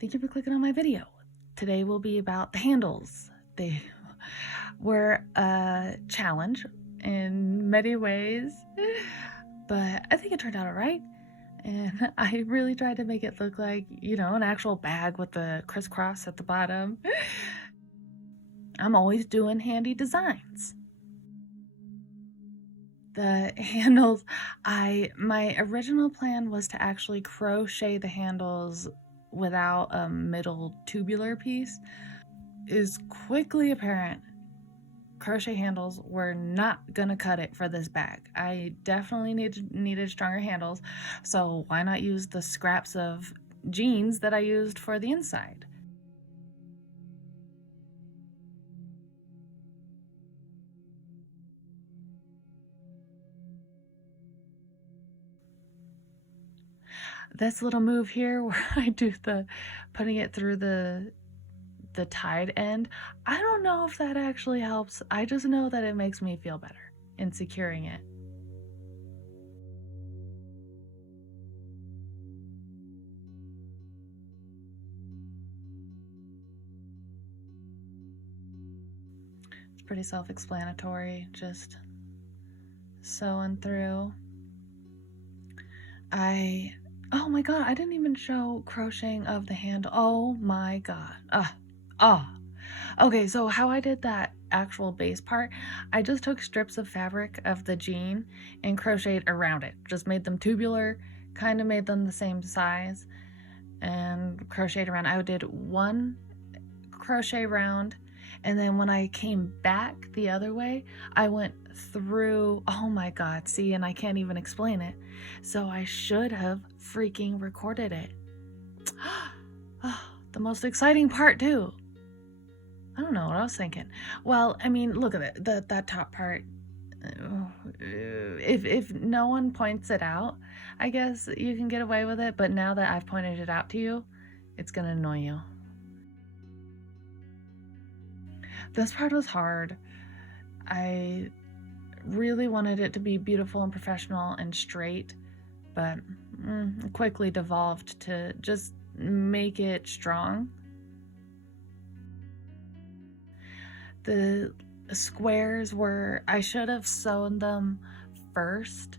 Thank you for clicking on my video. Today will be about the handles. They were a challenge in many ways, but I think it turned out all right. And I really tried to make it look like, an actual bag with the crisscross at the bottom. I'm always doing handy designs. The handles, my original plan was to actually crochet the handles without a middle tubular piece. Is quickly apparent crochet handles were not gonna cut it for this bag. I definitely needed stronger handles, so why not use the scraps of jeans that I used for the inside? This little move here where I do the putting it through the tied end, I don't know if that actually helps. I just know that it makes me feel better in securing it. It's pretty self-explanatory, just sewing through. Oh my god, I didn't even show crocheting of the handle. Oh my god. Okay, so how I did that actual base part, I just took strips of fabric of the jean and crocheted around it. Just made them tubular, kind of made them the same size, and crocheted around. I did one crochet round, and then when I came back the other way, I went through. Oh my god, see, and I can't even explain it. So I should have freaking recorded it. The most exciting part too. I don't know what I was thinking. Well, I mean, look at it. That top part. If no one points it out, I guess you can get away with it. But now that I've pointed it out to you, it's gonna annoy you. This part was hard. I really wanted it to be beautiful and professional and straight, but quickly devolved to just make it strong. The squares were, I should have sewn them first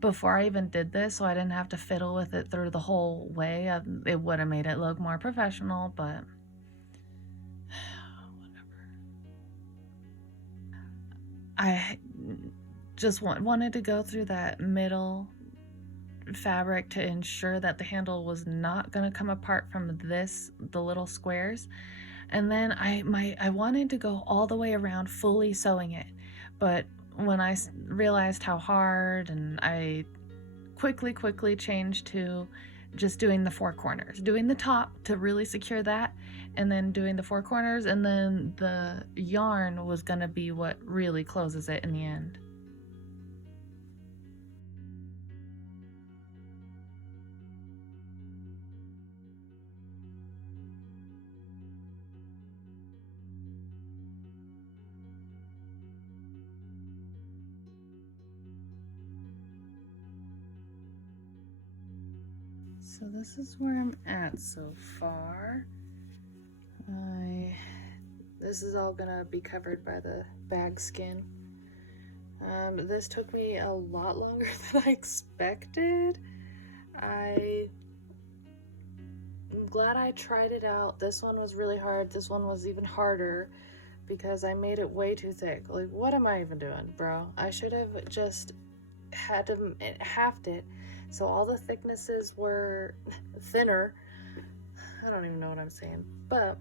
before I even did this, so I didn't have to fiddle with it through the whole way. It would have made it look more professional, but whatever. I just wanted to go through that middle fabric to ensure that the handle was not going to come apart from the little squares. And then I wanted to go all the way around fully sewing it, but when I realized how hard, and I quickly changed to just doing the four corners, doing the top to really secure that, and then doing the four corners, and then the yarn was gonna be what really closes it in the end. So this is where I'm at so far. This is all gonna be covered by the bag skin. This took me a lot longer than I expected. I'm glad I tried it out. This one was really hard. This one was even harder because I made it way too thick. Like, what am I even doing, bro? I should have just had to halved it so all the thicknesses were thinner. I don't even know what I'm saying, but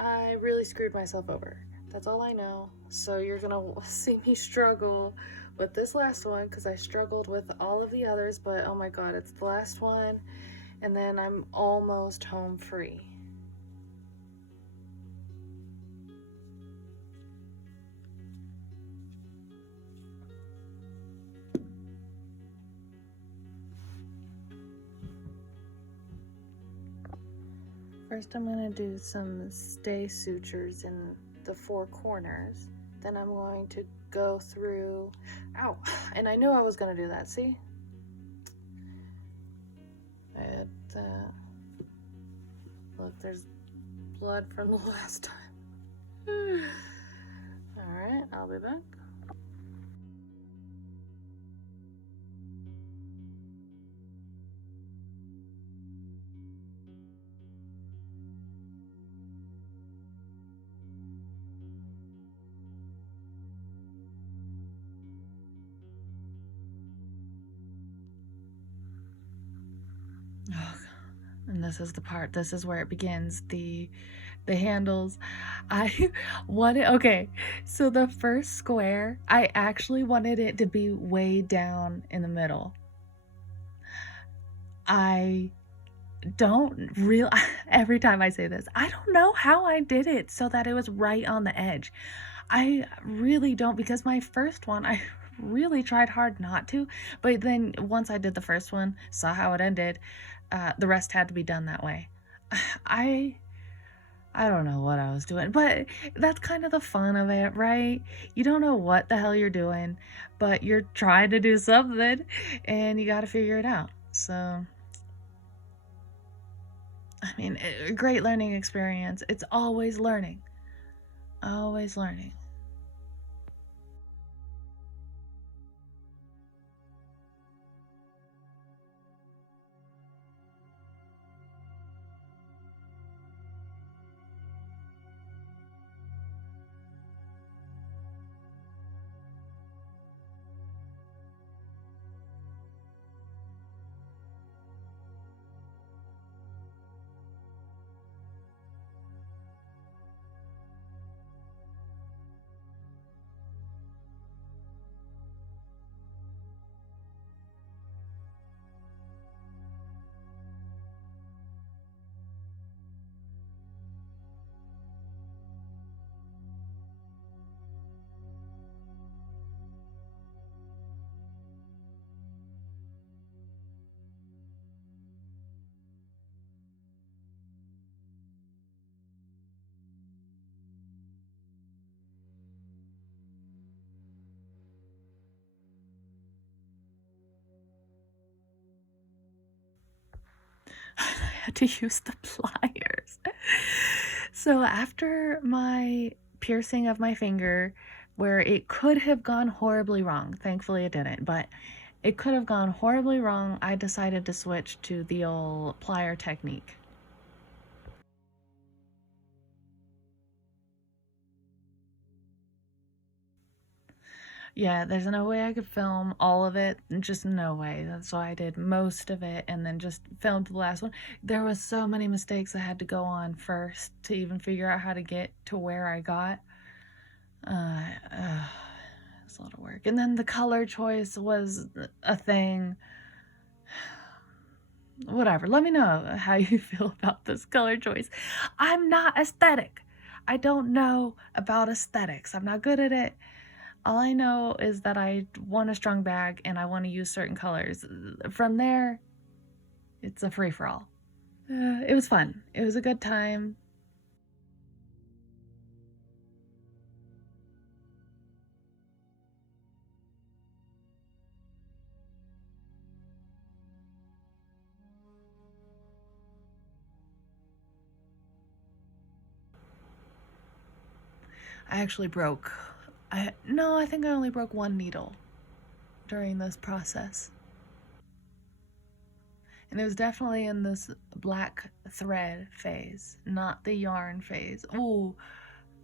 I really screwed myself over. That's all I know. So you're gonna see me struggle with this last one because I struggled with all of the others, but oh my god, it's the last one, and then I'm almost home free. First, I'm going to do some stay sutures in the four corners. Then I'm going to go through, ow, and I knew I was going to do that, see? if there's blood from the last time. Alright, I'll be back. Oh, and this is the part, this is where it begins. The handles. I wanted, okay, so the first square, I actually wanted it to be way down in the middle. I don't real every time I say this, I don't know how I did it so that it was right on the edge. I really don't, because my first one, I really tried hard not to, but then once I did the first one, saw how it ended, the rest had to be done that way. I don't know what I was doing, but that's kind of the fun of it, right? You don't know what the hell you're doing, but you're trying to do something and you got to figure it out. So, I mean, a great learning experience. It's always learning. Always learning. I had to use the pliers. So after my piercing of my finger, where it could have gone horribly wrong, thankfully it didn't, but it could have gone horribly wrong, I decided to switch to the old plier technique. Yeah, there's no way I could film all of it. Just no way. That's why I did most of it and then just filmed the last one. There was so many mistakes I had to go on first to even figure out how to get to where I got. It's a lot of work. And then the color choice was a thing. Whatever. Let me know how you feel about this color choice. I'm not aesthetic. I don't know about aesthetics. I'm not good at it. All I know is that I want a strong bag and I want to use certain colors. From there, it's a free for all. It was fun. It was a good time. I actually broke. I think I only broke one needle during this process. And it was definitely in this black thread phase, not the yarn phase. Ooh,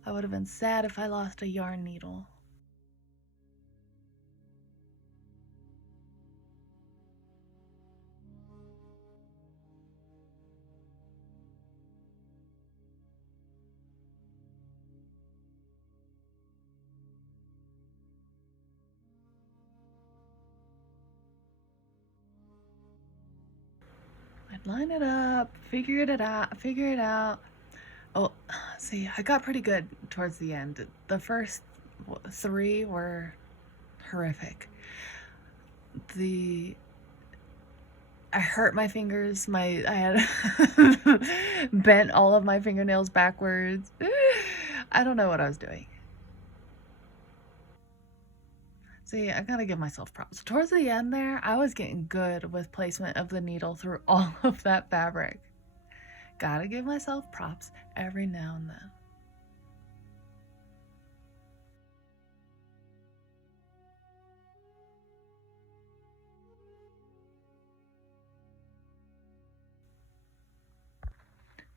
I would have been sad if I lost a yarn needle. I'd line it up, figure it out. Oh, see, I got pretty good towards the end. The first three were horrific. I hurt my fingers. I had bent all of my fingernails backwards. I don't know what I was doing. See, I gotta give myself props. Towards the end there, I was getting good with placement of the needle through all of that fabric. Gotta give myself props every now and then.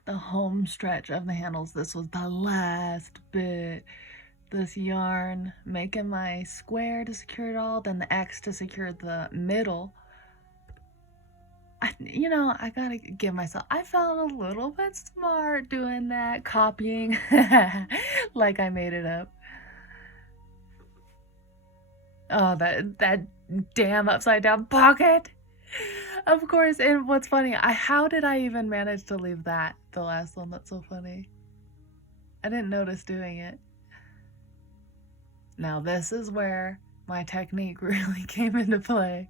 The home stretch of the handles, this was the last bit. This yarn, making my square to secure it all, then the X to secure the middle. I gotta give myself, I felt a little bit smart doing that, copying like I made it up. Oh, that damn upside down pocket. Of course, and what's funny, how did I even manage to leave that the last one? That's so funny. I didn't notice doing it. Now this is where my technique really came into play.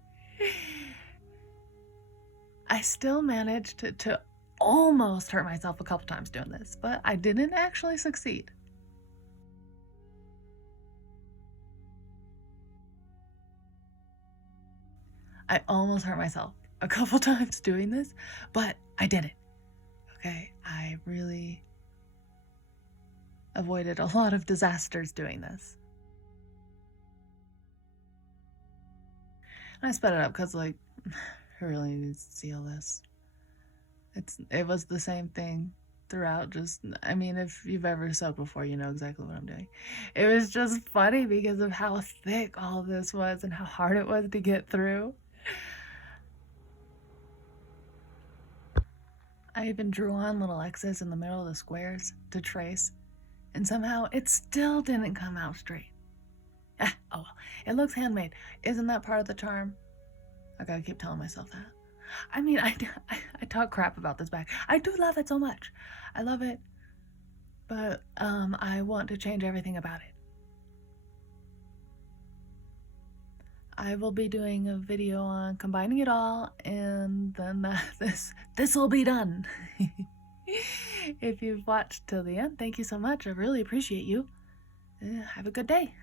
I still managed to almost hurt myself a couple times doing this, but I didn't actually succeed. I almost hurt myself a couple times doing this, but I did it. Okay, I really avoided a lot of disasters doing this. And I sped it up because, like, I really need to see all this. It was the same thing throughout. Just, I mean, if you've ever sewed before, you know exactly what I'm doing. It was just funny because of how thick all this was and how hard it was to get through. I even drew on little X's in the middle of the squares to trace, and somehow it still didn't come out straight. Oh well, it looks handmade. Isn't that part of the charm? I gotta keep telling myself that. I mean, I talk crap about this bag. I do love it so much. I love it, but I want to change everything about it. I will be doing a video on combining it all, and then this will be done. If you've watched till the end, thank you so much. I really appreciate you. Have a good day.